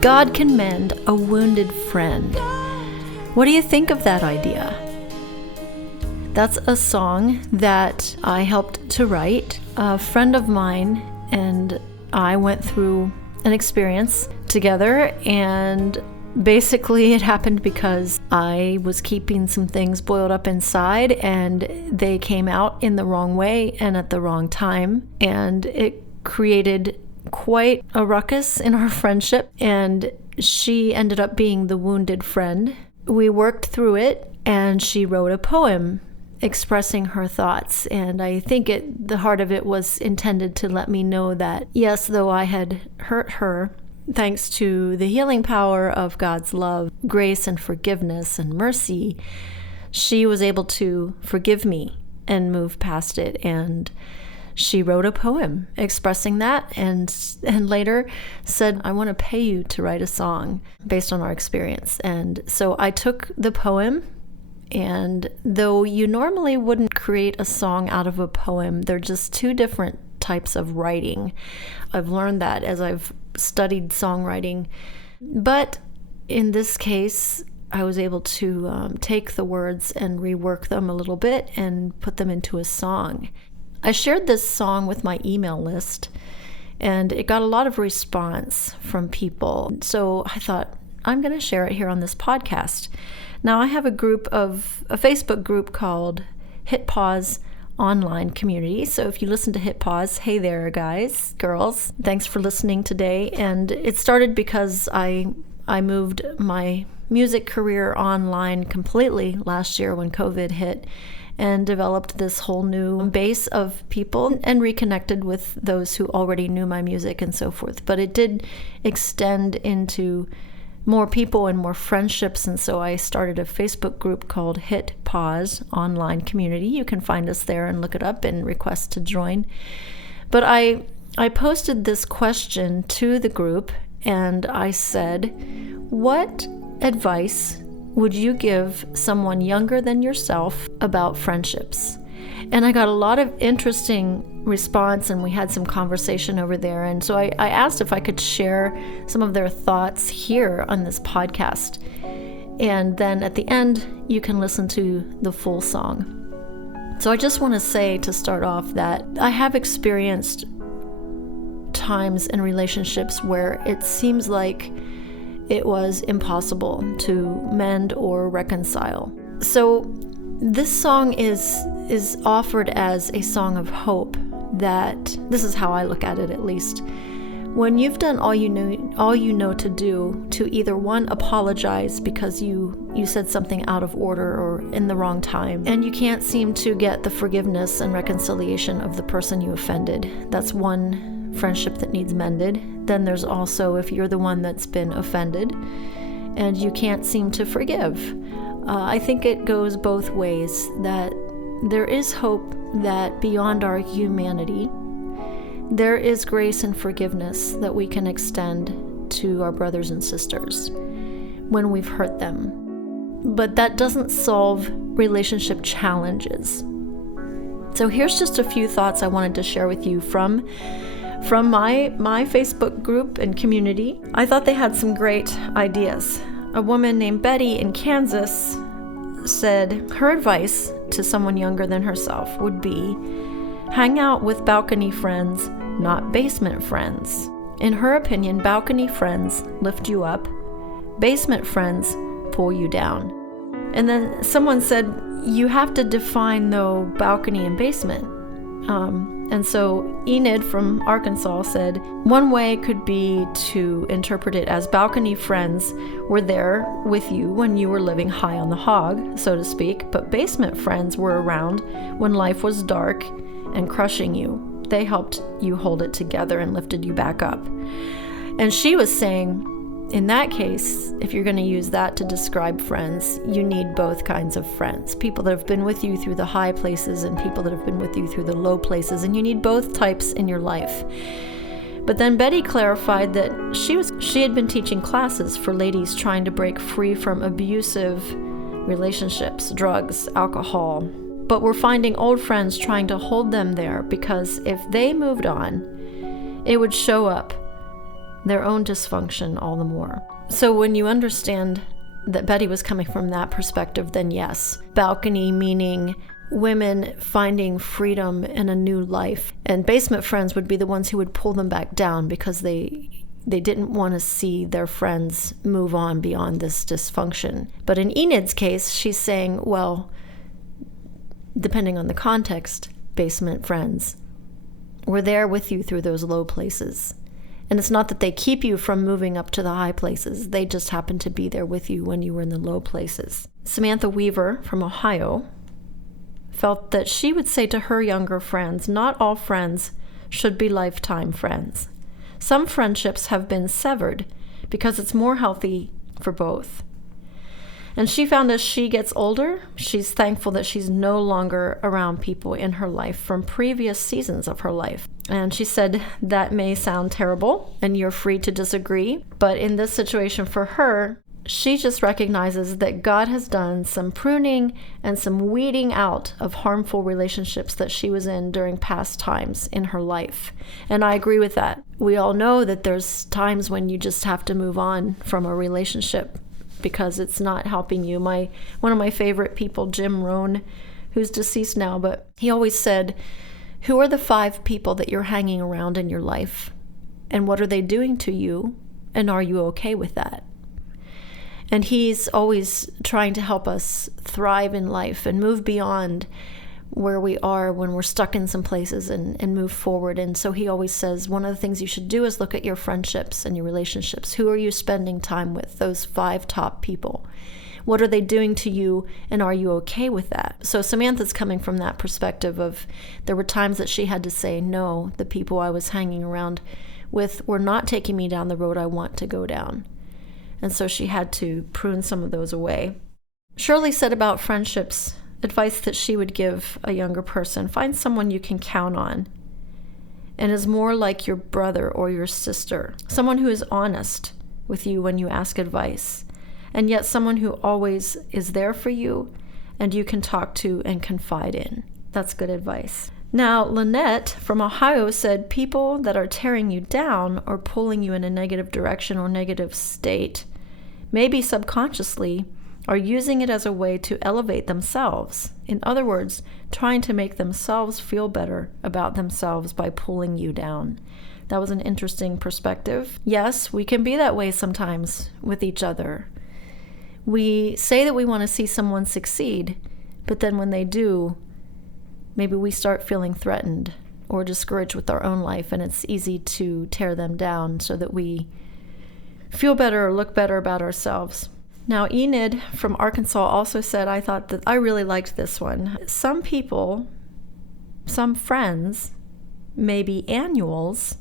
God can mend a wounded friend. What do you think of that idea? That's a song that I helped to write. A friend of mine and I went through an experience together, and basically it happened because I was keeping some things boiled up inside and they came out in the wrong way and at the wrong time, and it created quite a ruckus in our friendship, and she ended up being the wounded friend. We worked through it and she wrote a poem expressing her thoughts, and I think the heart of it was intended to let me know that yes, though I had hurt her, thanks to the healing power of God's love, grace, and forgiveness and mercy, she was able to forgive me and move past it. And she wrote a poem expressing that, and later said, I want to pay you to write a song based on our experience. And so I took the poem, and though you normally wouldn't create a song out of a poem, they're just two different types of writing. I've learned that as I've studied songwriting. But in this case, I was able to take the words and rework them a little bit and put them into a song. I shared this song with my email list, and it got a lot of response from people. So I thought, I'm going to share it here on this podcast. Now, I have a Facebook group called Hit Pause Online Community. So if you listen to Hit Pause, hey there, guys, girls, thanks for listening today. And it started because I moved my music career online completely last year when COVID hit, and developed this whole new base of people and reconnected with those who already knew my music and so forth. But it did extend into more people and more friendships, and so I started a Facebook group called Hit Pause Online Community. You can find us there and look it up and request to join. But I posted this question to the group, and I said, what advice would you give someone younger than yourself about friendships? And I got a lot of interesting response, and we had some conversation over there. And so I asked if I could share some of their thoughts here on this podcast. And then at the end, you can listen to the full song. So I just want to say to start off that I have experienced times in relationships where it seems like it was impossible to mend or reconcile. So this song is offered as a song of hope. That this is how I look at it, at least. When you've done all you know to do to either one, apologize because you said something out of order or in the wrong time, and you can't seem to get the forgiveness and reconciliation of the person you offended. That's one friendship that needs mended. Then there's also if you're the one that's been offended and you can't seem to forgive. I think it goes both ways, that there is hope that beyond our humanity, there is grace and forgiveness that we can extend to our brothers and sisters when we've hurt them. But that doesn't solve relationship challenges. So here's just a few thoughts I wanted to share with you from my Facebook group and community. I thought they had some great ideas. A woman named Betty in Kansas said her advice to someone younger than herself would be, hang out with balcony friends, not basement friends. In her opinion, balcony friends lift you up, basement friends pull you down. And then someone said, you have to define, though, balcony and basement. And so Enid from Arkansas said, one way could be to interpret it as balcony friends were there with you when you were living high on the hog, so to speak, but basement friends were around when life was dark and crushing you. They helped you hold it together and lifted you back up. And she was saying, in that case, if you're going to use that to describe friends, you need both kinds of friends. People that have been with you through the high places and people that have been with you through the low places. And you need both types in your life. But then Betty clarified that she had been teaching classes for ladies trying to break free from abusive relationships, drugs, alcohol. But were finding old friends trying to hold them there because if they moved on, it would show up their own dysfunction all the more. So when you understand that Betty was coming from that perspective, then yes, balcony meaning women finding freedom in a new life, and basement friends would be the ones who would pull them back down because they didn't want to see their friends move on beyond this dysfunction. But in Enid's case, she's saying, well, depending on the context, basement friends were there with you through those low places. And it's not that they keep you from moving up to the high places. They just happen to be there with you when you were in the low places. Samantha Weaver from Ohio felt that she would say to her younger friends, not all friends should be lifetime friends. Some friendships have been severed because it's more healthy for both. And she found as she gets older, she's thankful that she's no longer around people in her life from previous seasons of her life. And she said that may sound terrible, and you're free to disagree, but in this situation for her, she just recognizes that God has done some pruning and some weeding out of harmful relationships that she was in during past times in her life. And I agree with that. We all know that there's times when you just have to move on from a relationship because it's not helping you. One of my favorite people, Jim Rohn, who's deceased now, but he always said, who are the 5 people that you're hanging around in your life? And what are they doing to you? And are you okay with that? And he's always trying to help us thrive in life and move beyond where we are when we're stuck in some places and move forward. And so he always says, one of the things you should do is look at your friendships and your relationships. Who are you spending time with? Those 5 top people. What are they doing to you, and are you okay with that? So Samantha's coming from that perspective of there were times that she had to say, no, the people I was hanging around with were not taking me down the road I want to go down. And so she had to prune some of those away. Shirley said about friendships, advice that she would give a younger person, find someone you can count on and is more like your brother or your sister, someone who is honest with you when you ask advice, and yet someone who always is there for you and you can talk to and confide in. That's good advice. Now, Lynette from Ohio said people that are tearing you down or pulling you in a negative direction or negative state, maybe subconsciously, are using it as a way to elevate themselves. In other words, trying to make themselves feel better about themselves by pulling you down. That was an interesting perspective. Yes, we can be that way sometimes with each other. We say that we want to see someone succeed, but then when they do, maybe we start feeling threatened or discouraged with our own life, and it's easy to tear them down so that we feel better or look better about ourselves. Now, Enid from Arkansas also said, I thought that I really liked this one. Some people, some friends, may be annuals,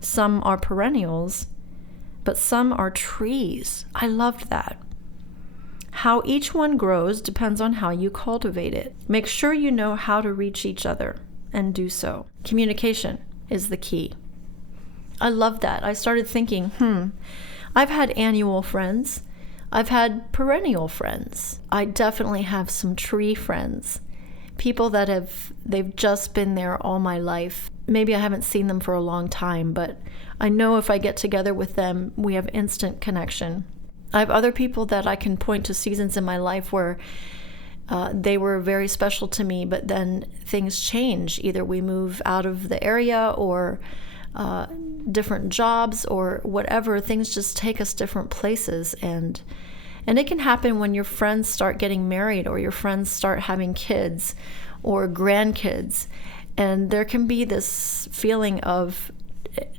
some are perennials, but some are trees. I loved that. How each one grows depends on how you cultivate it. Make sure you know how to reach each other and do so. Communication is the key. I love that. I started thinking, I've had annual friends. I've had perennial friends. I definitely have some tree friends. People that they've just been there all my life. Maybe I haven't seen them for a long time, but I know if I get together with them, we have instant connection. I have other people that I can point to seasons in my life where they were very special to me, but then things change. Either we move out of the area or different jobs or whatever. Things just take us different places. And it can happen when your friends start getting married or your friends start having kids or grandkids. And there can be this feeling of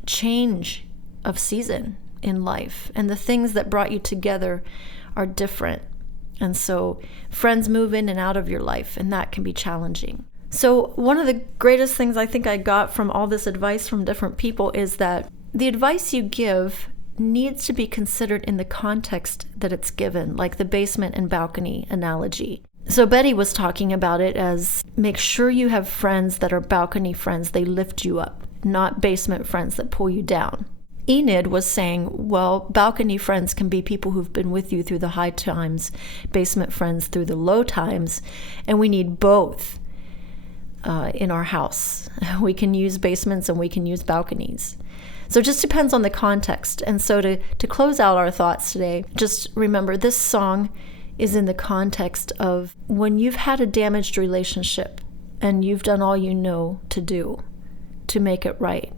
change of season in life, and the things that brought you together are different. And so friends move in and out of your life, and that can be challenging. So one of the greatest things I think I got from all this advice from different people is that the advice you give needs to be considered in the context that it's given, like the basement and balcony analogy. So Betty was talking about it as make sure you have friends that are balcony friends. They lift you up, not basement friends that pull you down. Enid was saying, well, balcony friends can be people who've been with you through the high times, basement friends through the low times, and we need both. in our house. We can use basements and we can use balconies. So it just depends on the context. And so to close out our thoughts today, just remember this song is in the context of when you've had a damaged relationship and you've done all you know to do to make it right.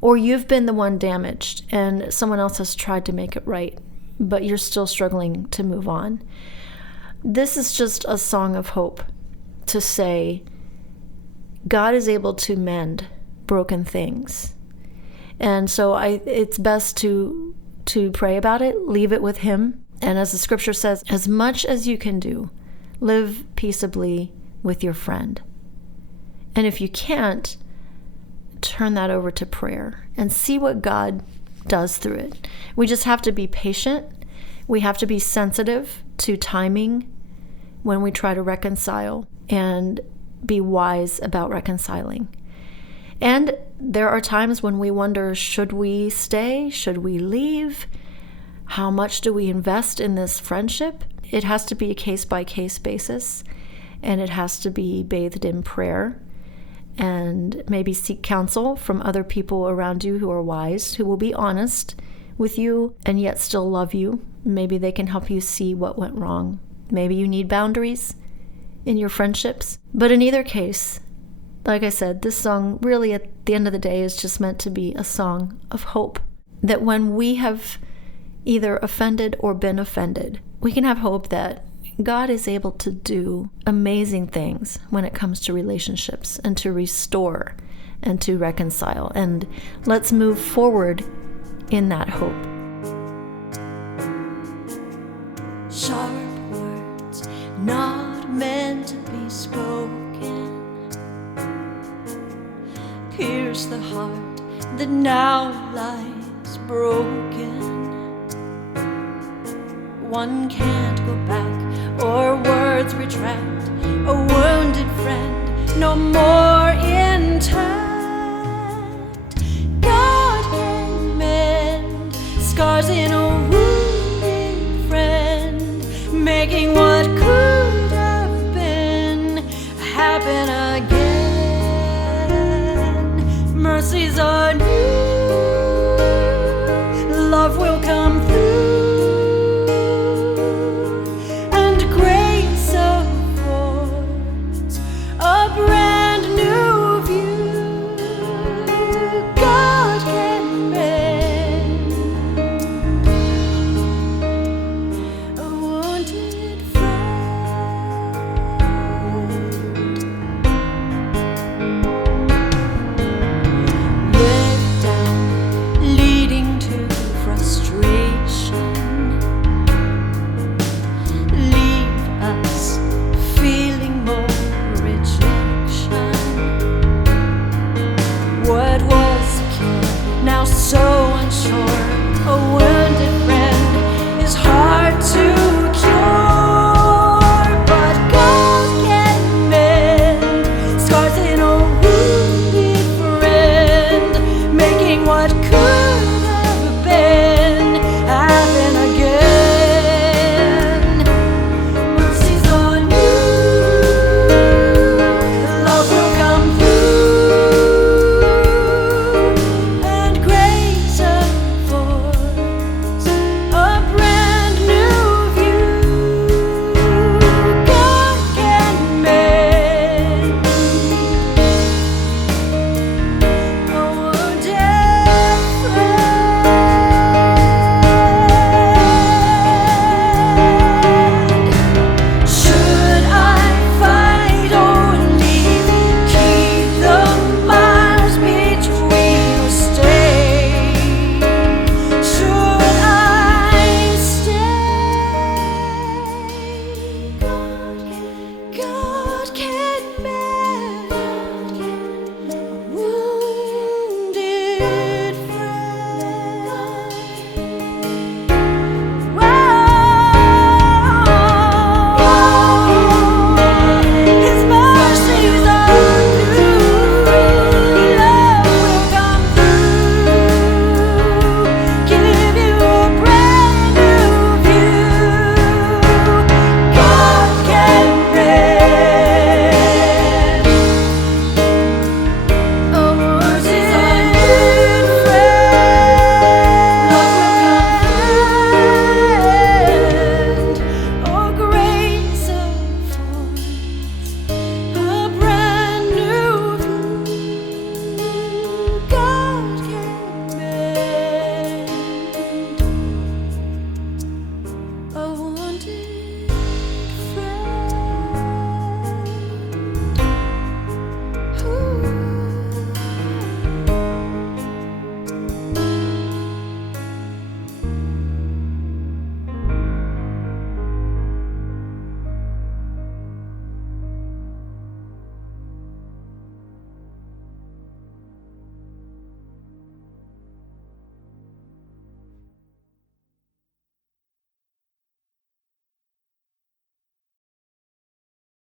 Or you've been the one damaged and someone else has tried to make it right, but you're still struggling to move on. This is just a song of hope to say, God is able to mend broken things. And so it's best to pray about it, leave it with Him. And as the scripture says, as much as you can do, live peaceably with your friend. And if you can't, turn that over to prayer and see what God does through it. We just have to be patient. We have to be sensitive to timing when we try to reconcile and be wise about reconciling. And there are times when we wonder, should we stay? Should we leave? How much do we invest in this friendship? It has to be a case-by-case basis, and it has to be bathed in prayer, and maybe seek counsel from other people around you who are wise, who will be honest with you and yet still love you. Maybe they can help you see what went wrong. Maybe you need boundaries in your friendships. But in either case, like I said, this song really at the end of the day is just meant to be a song of hope. That when we have either offended or been offended, we can have hope that God is able to do amazing things when it comes to relationships and to restore and to reconcile. And let's move forward in that hope. Sharp words not meant to be spoken pierce the heart that now lies broken. One can't go back or words retract a wounded friend no more intact. God can mend scars in a wounded friend, making what could have been happen again. Mercies are new